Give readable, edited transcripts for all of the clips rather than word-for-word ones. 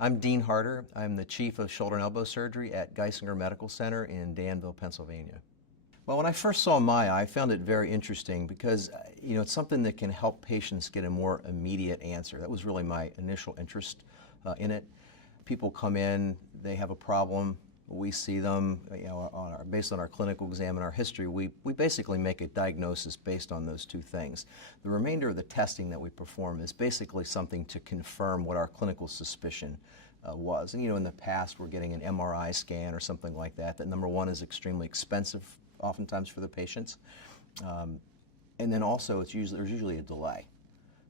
I'm Dean Harter. I'm the Chief of Shoulder and Elbow Surgery at Geisinger Medical Center in Danville, Pennsylvania. Well, when I first saw my eye, I found it very interesting because, it's something that can help patients get a more immediate answer. That was really my initial interest in it. People come in, they have a problem, we see them, based on our clinical exam and our history, we basically make a diagnosis based on those two things. The remainder of the testing that we perform is basically something to confirm what our clinical suspicion was. And in the past, we're getting an MRI scan or something like that. That, number one, is extremely expensive oftentimes for the patients. And then also there's usually a delay.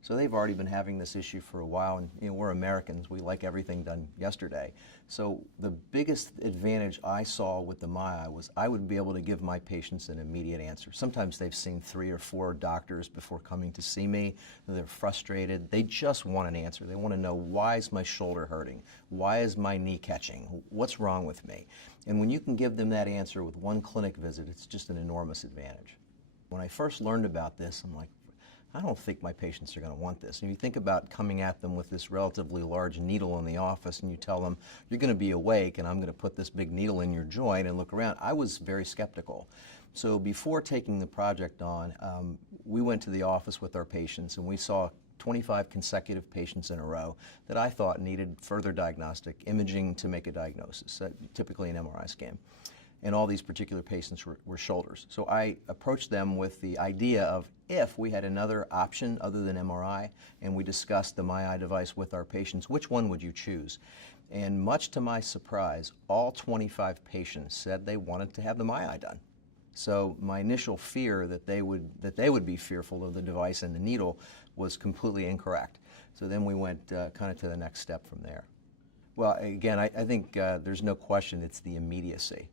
So they've already been having this issue for a while, and we're Americans, we like everything done yesterday. So the biggest advantage I saw with the MyEye was I would be able to give my patients an immediate answer. Sometimes they've seen 3 or 4 doctors before coming to see me. They're frustrated. They just want an answer. They want to know, why is my shoulder hurting? Why is my knee catching? What's wrong with me? And when you can give them that answer with one clinic visit, it's just an enormous advantage. When I first learned about this, I'm like, I don't think my patients are going to want this. And you think about coming at them with this relatively large needle in the office, and you tell them, you're going to be awake and I'm going to put this big needle in your joint and look around. I was very skeptical. So before taking the project on, we went to the office with our patients and we saw 25 consecutive patients in a row that I thought needed further diagnostic imaging to make a diagnosis, typically an MRI scan. And all these particular patients were shoulders. So I approached them with the idea of, if we had another option other than MRI, and we discussed the MyEye device with our patients, which one would you choose? And much to my surprise, all 25 patients said they wanted to have the MyEye done. So my initial fear that they would be fearful of the device and the needle was completely incorrect. So then we went kind of to the next step from there. Well, again, I think there's no question it's the immediacy.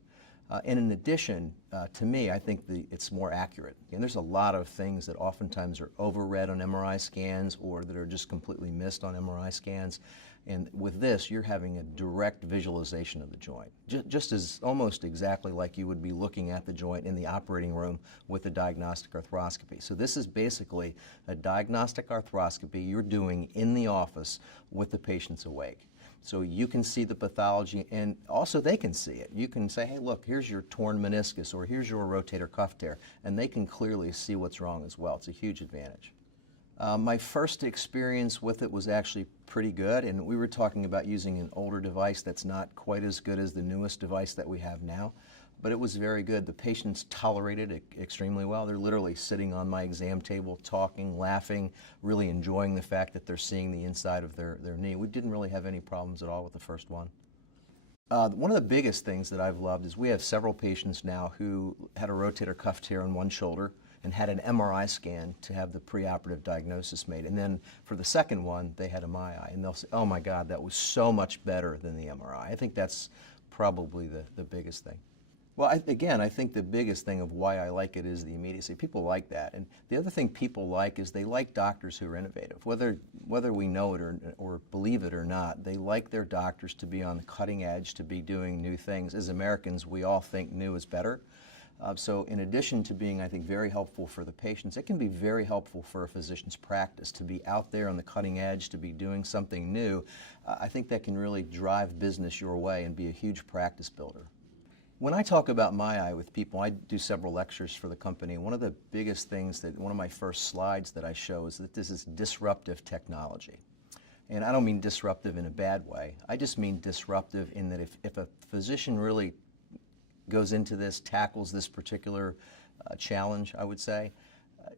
And in addition, to me, I think it's more accurate. And there's a lot of things that oftentimes are overread on MRI scans or that are just completely missed on MRI scans. And with this, you're having a direct visualization of the joint, just as almost exactly like you would be looking at the joint in the operating room with a diagnostic arthroscopy. So this is basically a diagnostic arthroscopy you're doing in the office with the patients awake. So you can see the pathology, and also they can see it. You can say, hey, look, here's your torn meniscus, or here's your rotator cuff tear, and they can clearly see what's wrong as well. It's a huge advantage. My first experience with it was actually pretty good, and we were talking about using an older device that's not quite as good as the newest device that we have now. But it was very good. The patients tolerated it extremely well. They're literally sitting on my exam table, talking, laughing, really enjoying the fact that they're seeing the inside of their knee. We didn't really have any problems at all with the first one. One of the biggest things that I've loved is we have several patients now who had a rotator cuff tear in one shoulder and had an MRI scan to have the preoperative diagnosis made. And then for the second one, they had a MyEye. And they'll say, oh my God, that was so much better than the MRI. I think that's probably the biggest thing. Well, again, I think the biggest thing of why I like it is the immediacy. People like that. And the other thing people like is they like doctors who are innovative. Whether we know it or believe it or not, they like their doctors to be on the cutting edge, to be doing new things. As Americans, we all think new is better. So in addition to being, I think, very helpful for the patients, it can be very helpful for a physician's practice to be out there on the cutting edge, to be doing something new. I think that can really drive business your way and be a huge practice builder. When I talk about MyEye with people, I do several lectures for the company. One of the biggest things one of my first slides that I show is that this is disruptive technology. And I don't mean disruptive in a bad way. I just mean disruptive in that if a physician really goes into this, tackles this particular challenge, I would say,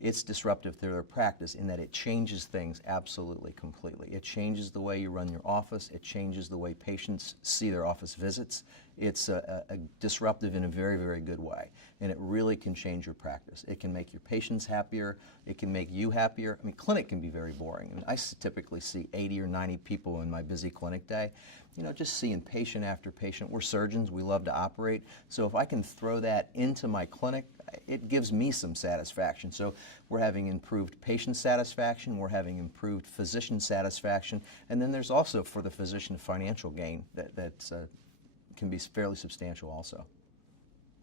it's disruptive to their practice in that it changes things absolutely completely. It changes the way you run your office. It changes the way patients see their office visits. It's a disruptive in a very, very good way. And it really can change your practice. It can make your patients happier. It can make you happier. I mean, clinic can be very boring. I mean, I typically see 80 or 90 people in my busy clinic day. Just seeing patient after patient. We're surgeons. We love to operate. So if I can throw that into my clinic, it gives me some satisfaction. So we're having improved patient satisfaction, we're having improved physician satisfaction, and then there's also, for the physician, financial gain that can be fairly substantial also.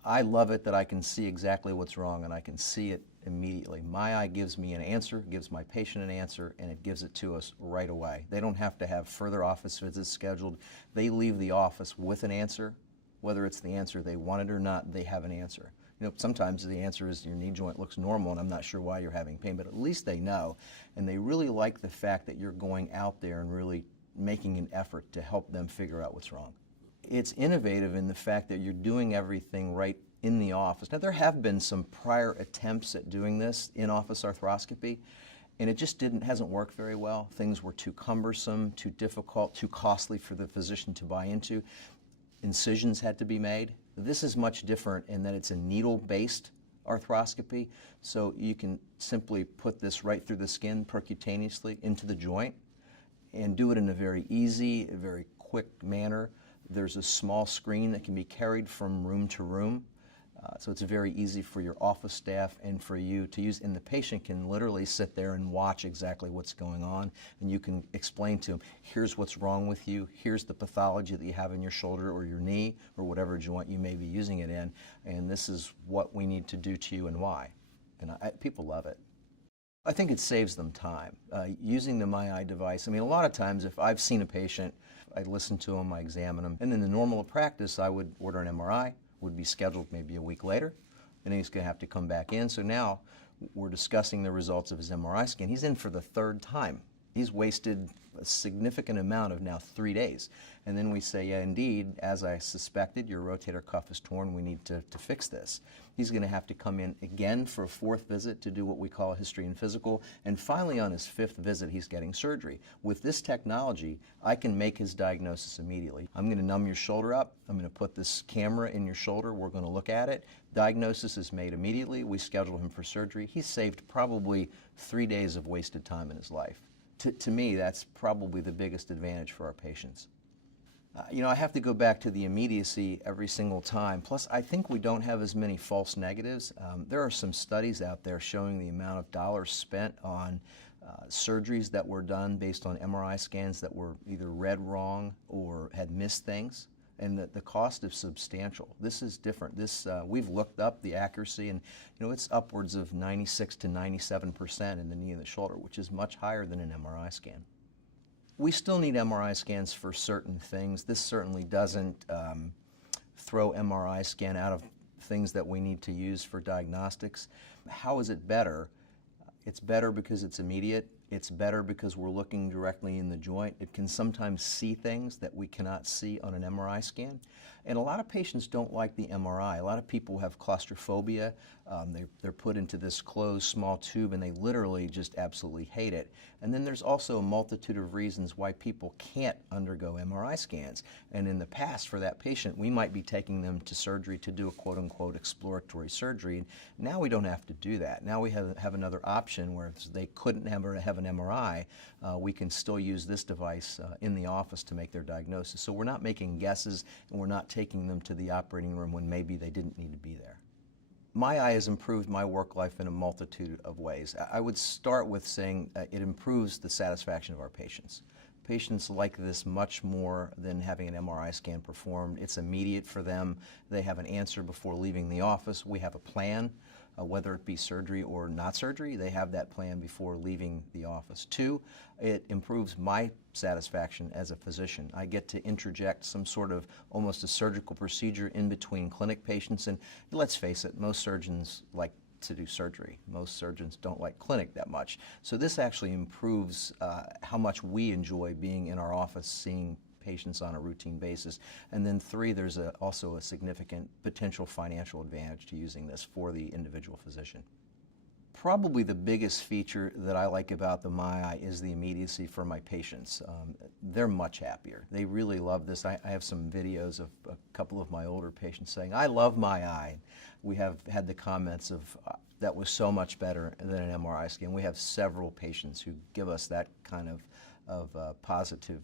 I love it that I can see exactly what's wrong and I can see it immediately. My eye gives me an answer, gives my patient an answer, and it gives it to us right away. They don't have to have further office visits scheduled. They leave the office with an answer. Whether it's the answer they wanted or not, they have an answer. You know, sometimes the answer is your knee joint looks normal and I'm not sure why you're having pain, but at least they know. And they really like the fact that you're going out there and really making an effort to help them figure out what's wrong. It's innovative in the fact that you're doing everything right in the office. Now, there have been some prior attempts at doing this in-office arthroscopy, and it just hasn't worked very well. Things were too cumbersome, too difficult, too costly for the physician to buy into. Incisions had to be made. This is much different in that it's a needle-based arthroscopy, so you can simply put this right through the skin percutaneously into the joint and do it in a very easy, a very quick manner. There's a small screen that can be carried from room to room. So it's very easy for your office staff and for you to use, and the patient can literally sit there and watch exactly what's going on, and you can explain to them, here's what's wrong with you, here's the pathology that you have in your shoulder or your knee or whatever joint you may be using it in, and this is what we need to do to you and why. And people love it. I think it saves them time. Using the MyEye device, I mean, a lot of times if I've seen a patient, I listen to them, I examine them, and in the normal practice I would order an MRI, would be scheduled maybe a week later, and then he's going to have to come back in. So now we're discussing the results of his MRI scan. He's in for the third time. He's wasted a significant amount of now 3 days. And then we say, yeah, indeed, as I suspected, your rotator cuff is torn. We need to fix this. He's going to have to come in again for a fourth visit to do what we call a history and physical. And finally, on his fifth visit, he's getting surgery. With this technology, I can make his diagnosis immediately. I'm going to numb your shoulder up. I'm going to put this camera in your shoulder. We're going to look at it. Diagnosis is made immediately. We schedule him for surgery. He's saved probably 3 days of wasted time in his life. To me, that's probably the biggest advantage for our patients. You know, I have to go back to the immediacy every single time. Plus, I think we don't have as many false negatives. There are some studies out there showing the amount of dollars spent on surgeries that were done based on MRI scans that were either read wrong or had missed things, and the cost is substantial. This is different. We've looked up the accuracy, and you know, it's upwards of 96 to 97% in the knee and the shoulder, which is much higher than an MRI scan. We still need MRI scans for certain things. This certainly doesn't throw MRI scan out of things that we need to use for diagnostics. How is it better? It's better because it's immediate. It's better because we're looking directly in the joint. It can sometimes see things that we cannot see on an MRI scan. And a lot of patients don't like the MRI. A lot of people have claustrophobia. They're put into this closed small tube and they literally just absolutely hate it. And then there's also a multitude of reasons why people can't undergo MRI scans. And in the past, for that patient, we might be taking them to surgery to do a quote-unquote exploratory surgery. And now we don't have to do that. Now we have another option where if they couldn't have an MRI, we can still use this device in the office to make their diagnosis. So we're not making guesses and we're not taking them to the operating room when maybe they didn't need to be there. MyEye has improved my work life in a multitude of ways. I would start with saying it improves the satisfaction of our patients. Patients like this much more than having an MRI scan performed. It's immediate for them. They have an answer before leaving the office. We have a plan, whether it be surgery or not surgery. They have that plan before leaving the office. Two, it improves my satisfaction as a physician. I get to interject some sort of almost a surgical procedure in between clinic patients, and let's face it, most surgeons like to do surgery. Most surgeons don't like clinic that much. So this actually improves how much we enjoy being in our office seeing patients on a routine basis. And then three, there's also a significant potential financial advantage to using this for the individual physician. Probably the biggest feature that I like about the MyEye is the immediacy for my patients. They're much happier. They really love this. I have some videos of a couple of my older patients saying, I love MyEye. We have had the comments of, that was so much better than an MRI scan. We have several patients who give us that kind of positive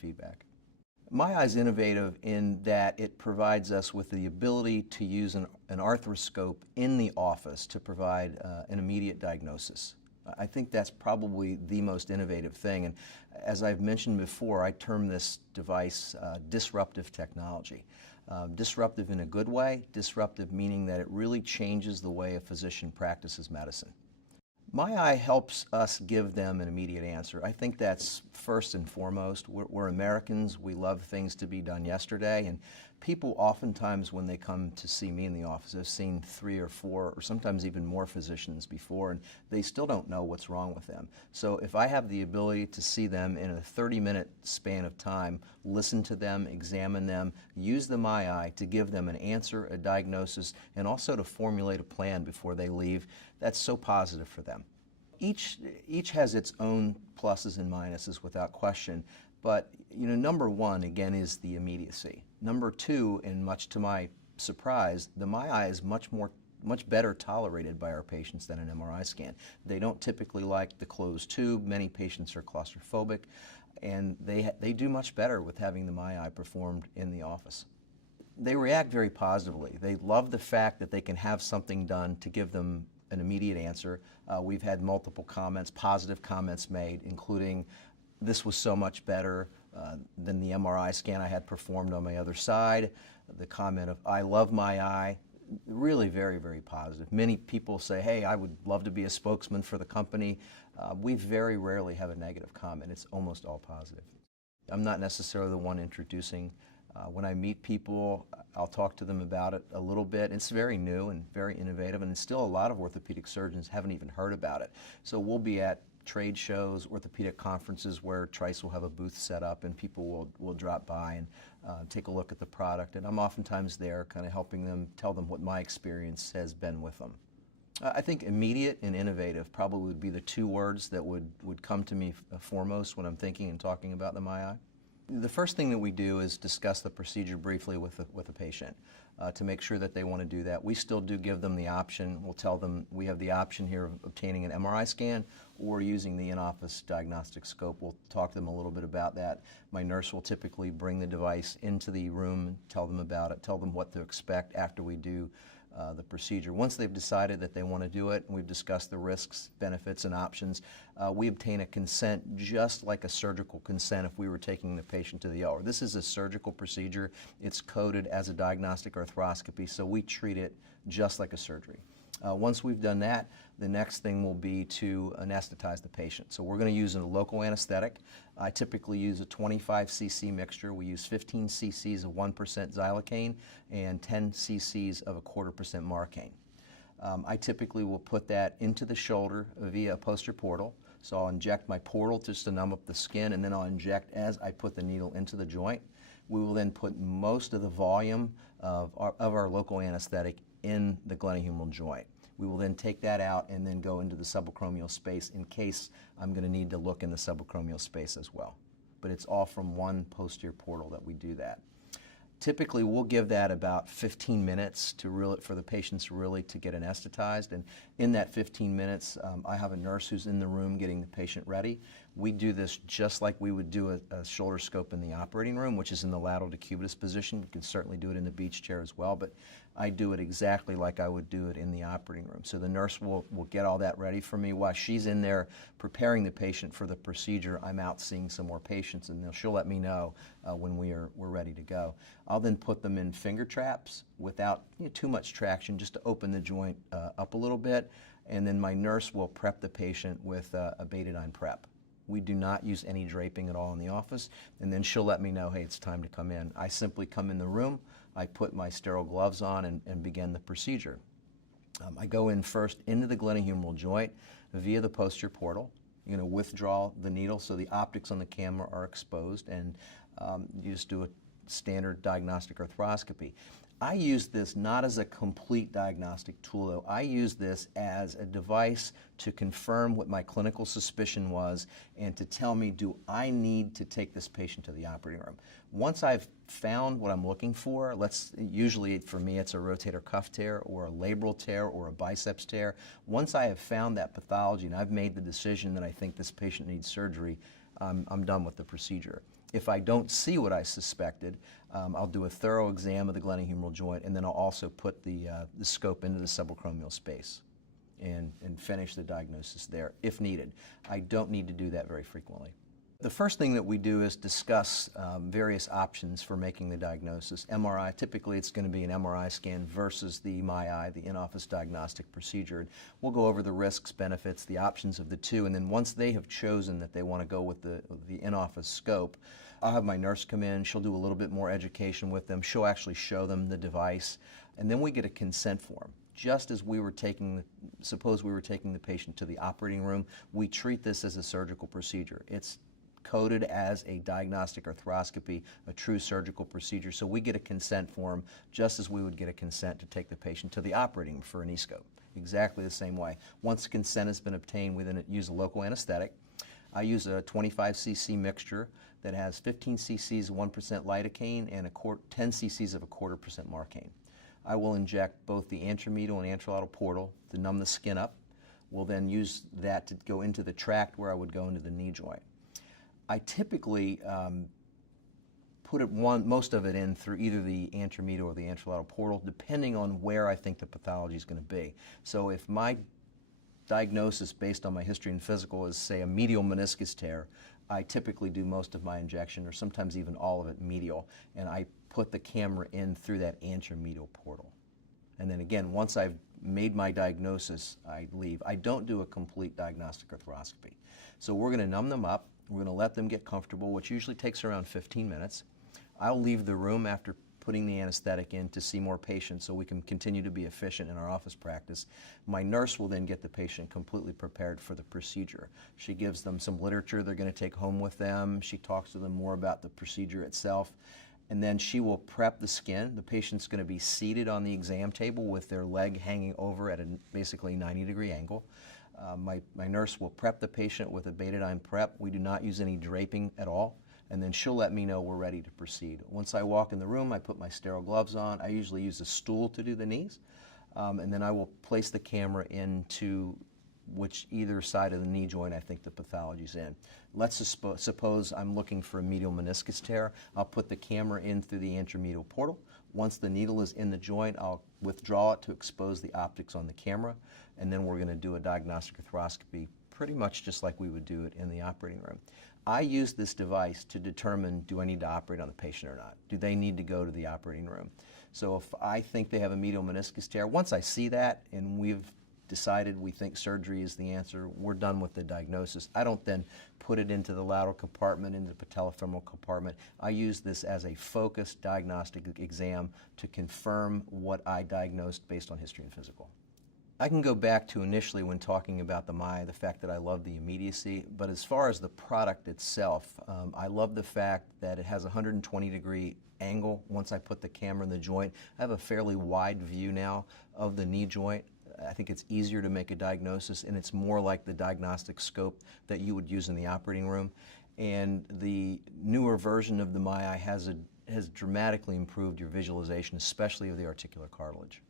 feedback. MyEye is innovative in that it provides us with the ability to use an arthroscope in the office to provide an immediate diagnosis. I think that's probably the most innovative thing, and as I've mentioned before, I term this device disruptive technology. Disruptive in a good way, disruptive meaning that it really changes the way a physician practices medicine. My eye helps us give them an immediate answer. I think that's first and foremost. We're Americans. We love things to be done yesterday, and people oftentimes when they come to see me in the office have seen 3 or 4 or sometimes even more physicians before, and they still don't know what's wrong with them. So if I have the ability to see them in a 30-minute span of time, listen to them, examine them, use the My Eye to give them an answer, a diagnosis, and also to formulate a plan before they leave, that's so positive for them. Each has its own pluses and minuses without question, but number one, again, is the immediacy. Number two, and much to my surprise, the My Eye is much better tolerated by our patients than an MRI scan. They don't typically like the closed tube. Many patients are claustrophobic, and they do much better with having the My Eye performed in the office. They react very positively. They love the fact that they can have something done to give them an immediate answer. We've had multiple comments, positive comments made, including this was so much better than the MRI scan I had performed on my other side. The comment of, I love my eye, really very, very positive. Many people say, hey, I would love to be a spokesman for the company. We very rarely have a negative comment. It's almost all positive. I'm not necessarily the one introducing. When I meet people, I'll talk to them about it a little bit. It's very new and very innovative, and still a lot of orthopedic surgeons haven't even heard about it. So we'll be at trade shows, orthopedic conferences where Trice will have a booth set up, and people will drop by and take a look at the product. And I'm oftentimes there kind of helping them, tell them what my experience has been with them. I think immediate and innovative probably would be the 2 words that would come to me foremost when I'm thinking and talking about the My Eye. The first thing that we do is discuss the procedure briefly with a patient to make sure that they want to do that. We still do give them the option. We'll tell them we have the option here of obtaining an MRI scan or using the in-office diagnostic scope. We'll talk to them a little bit about that. My nurse will typically bring the device into the room and tell them about it, tell them what to expect after we do the procedure. Once they've decided that they want to do it, and we've discussed the risks, benefits, and options, we obtain a consent just like a surgical consent if we were taking the patient to the OR. This is a surgical procedure. It's coded as a diagnostic arthroscopy, so we treat it just like a surgery. Once we've done that, the next thing will be to anesthetize the patient. So we're going to use a local anesthetic. I typically use a 25 cc mixture. We use 15 cc's of 1% xylocaine and 10 cc's of a 1/4% Marcaine. I typically will put that into the shoulder via a posterior portal. So I'll inject my portal just to numb up the skin, and then I'll inject as I put the needle into the joint. We will then put most of the volume of our local anesthetic in the glenohumeral joint. We will then take that out and then go into the subacromial space in case I'm going to need to look in the subacromial space as well. But it's all from one posterior portal that we do that. Typically, we'll give that about 15 minutes for the patients really to get anesthetized. And in that 15 minutes, I have a nurse who's in the room getting the patient ready. We do this just like we would do a shoulder scope in the operating room, which is in the lateral decubitus position. We can certainly do it in the beach chair as well, but I do it exactly like I would do it in the operating room. So the nurse will get all that ready for me. While she's in there preparing the patient for the procedure, I'm out seeing some more patients, and she'll let me know when we're ready to go. I'll then put them in finger traps without too much traction, just to open the joint up a little bit, and then my nurse will prep the patient with a betadine prep. We do not use any draping at all in the office, and then she'll let me know, hey, it's time to come in. I simply come in the room, I put my sterile gloves on and begin the procedure. I go in first into the glenohumeral joint via the posterior portal. You're going to withdraw the needle so the optics on the camera are exposed, and you just do a standard diagnostic arthroscopy. I use this not as a complete diagnostic tool, though. I use this as a device to confirm what my clinical suspicion was and to tell me, do I need to take this patient to the operating room? Once I've found what I'm looking for, usually for me it's a rotator cuff tear or a labral tear or a biceps tear. Once I have found that pathology and I've made the decision that I think this patient needs surgery, I'm done with the procedure. If I don't see what I suspected, I'll do a thorough exam of the glenohumeral joint, and then I'll also put the scope into the subacromial space and finish the diagnosis there if needed. I don't need to do that very frequently. The first thing that we do is discuss various options for making the diagnosis. MRI, typically it's going to be an MRI scan versus the MyEye, the in-office diagnostic procedure. We'll go over the risks, benefits, the options of the two, and then once they have chosen that they want to go with the in-office scope, I'll have my nurse come in, she'll do a little bit more education with them, she'll actually show them the device, and then we get a consent form. Just as we were suppose we were taking the patient to the operating room, we treat this as a surgical procedure. It's coded as a diagnostic arthroscopy, a true surgical procedure, so we get a consent form just as we would get a consent to take the patient to the operating room for an e-scope. Exactly the same way. Once consent has been obtained, we then use a local anesthetic. I use a 25 cc mixture that has 15 cc's of 1% lidocaine and 10 cc's of 1/4% marcaine. I will inject both the anteromedial and anterolateral portal to numb the skin up. We'll then use that to go into the tract where I would go into the knee joint. I typically put most of it in through either the anteromedial or the anterolateral portal, depending on where I think the pathology is going to be. So if my diagnosis based on my history and physical is, say, a medial meniscus tear, I typically do most of my injection, or sometimes even all of it medial, and I put the camera in through that anteromedial portal. And then again, once I've made my diagnosis, I leave. I don't do a complete diagnostic arthroscopy. So we're going to numb them up. We're going to let them get comfortable, which usually takes around 15 minutes. I'll leave the room after putting the anesthetic in to see more patients so we can continue to be efficient in our office practice. My nurse will then get the patient completely prepared for the procedure. She gives them some literature they're going to take home with them. She talks to them more about the procedure itself. And then she will prep the skin. The patient's going to be seated on the exam table with their leg hanging over at a basically 90-degree angle. My nurse will prep the patient with a betadine prep. We do not use any draping at all. And then she'll let me know we're ready to proceed. Once I walk in the room, I put my sterile gloves on. I usually use a stool to do the knees. And then I will place the camera into either side of the knee joint I think the pathology's in. Let's suppose I'm looking for a medial meniscus tear. I'll put the camera in through the anteromedial portal. Once the needle is in the joint, I'll withdraw it to expose the optics on the camera, and then we're going to do a diagnostic arthroscopy pretty much just like we would do it in the operating room. I use this device to determine, do I need to operate on the patient or not? Do they need to go to the operating room? So if I think they have a medial meniscus tear, once I see that and we've decided we think surgery is the answer, we're done with the diagnosis. I don't then put it into the lateral compartment, into the patellofemoral compartment. I use this as a focused diagnostic exam to confirm what I diagnosed based on history and physical. I can go back to initially when talking about the MyEye, the fact that I love the immediacy, but as far as the product itself, I love the fact that it has a 120-degree angle. Once I put the camera in the joint, I have a fairly wide view now of the knee joint. I think it's easier to make a diagnosis, and it's more like the diagnostic scope that you would use in the operating room. And the newer version of the MyEye has dramatically improved your visualization, especially of the articular cartilage.